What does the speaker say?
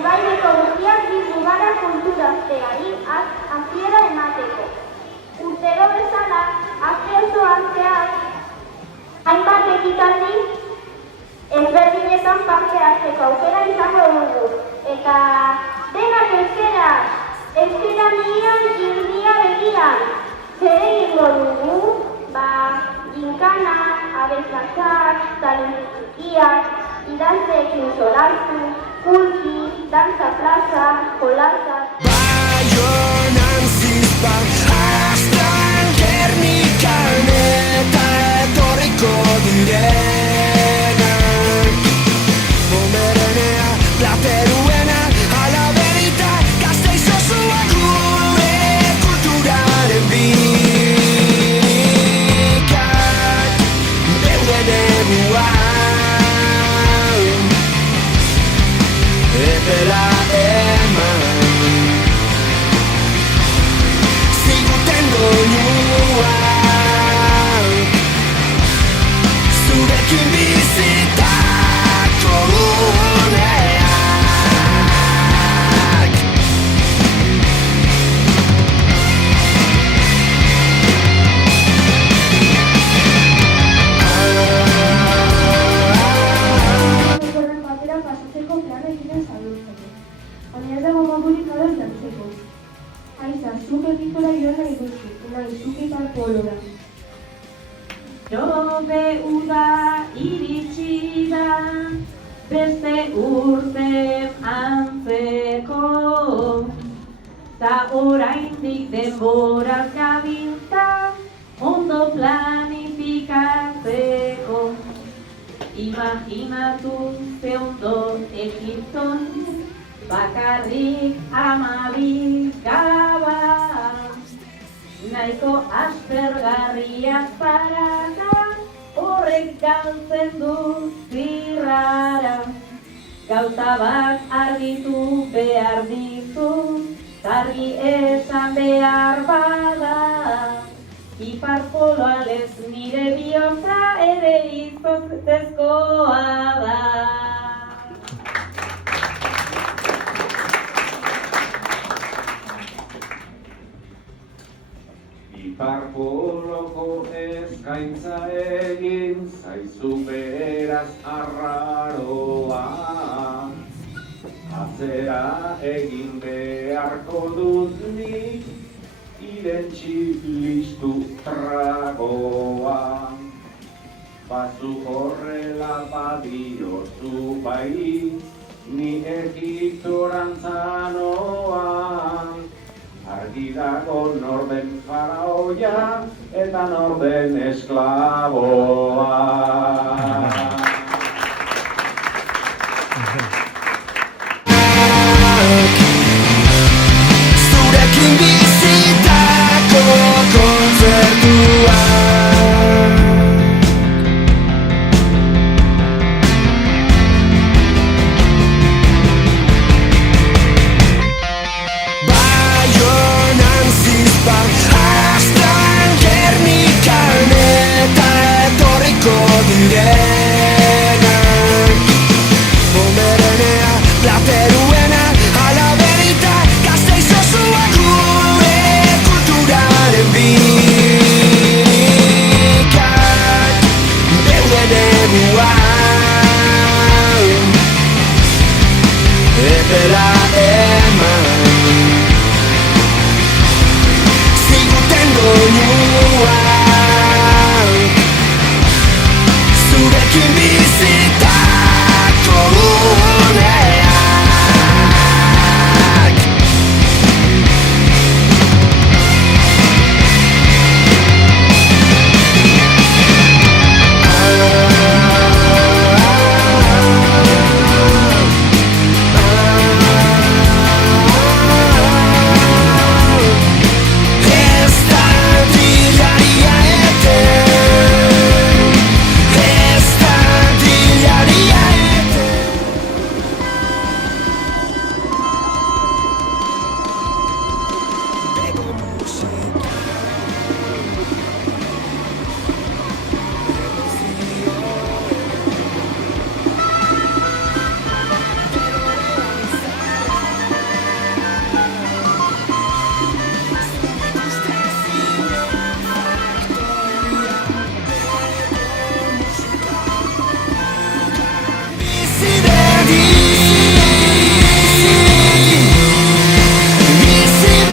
Ibaileko guztiak bildu gara kulturazteari hasiera emateko. Urtero bezala, aste osoan zehar, hainbat ekitaldi ezberdinetan parte hartzeko aukera izango dugu. Eta denak euskaraz, euskara giria begian. Zer egingo dugu? Ginkana, abeslatzak, talentu txikiak, idazteekin solartu, kulki, danza plaza, jolasak. Baionan zizpan, Astran, Gernikan eta etorriko direnak. Bomerenea, plateruena, ala berita, Gasteiz osua gure kulturaren birikak. Deuden eguan epela eman ziguten doinuak zurekin bizitako uneak. Horren batera pasatzeko plana egiten zabiltzeko. Baina ez dago modurik ados jantzeko. Aiza, zuk egitura joan nahi duzu, nahi zuk ikar polora. Jove uda iritsi da, beste urte antzeko. Ta oraindik denboraz gabiltza, ondo planifikatzeko. Imaginatu ze ondo Egipton, bakarrik 12 gaba. Nahiko aspergarriak parada, horrek galtzen du zirrara. Gauza bat argitu behar dizu, argi esan behar bada. Ipar poloalez nire bihotza ere izotezkoa da. Ipar poloko eskaintza egin zaizu beraz arraroa. Atzera egin beharko dut nik irentsi listu tragoa. Bazu horrela badiozu bai, ni Egiptorantzanoa. Argi dago norden faraoia eta norden esklaboa. Zurekin bizitako kontzertua. Baionan zizpan, Astran, Gernikan eta etorriko direnak. Bomerenea, plateruena, ala berita, Gasteiz osua gure kulturaren birikak. Deuden eguan epela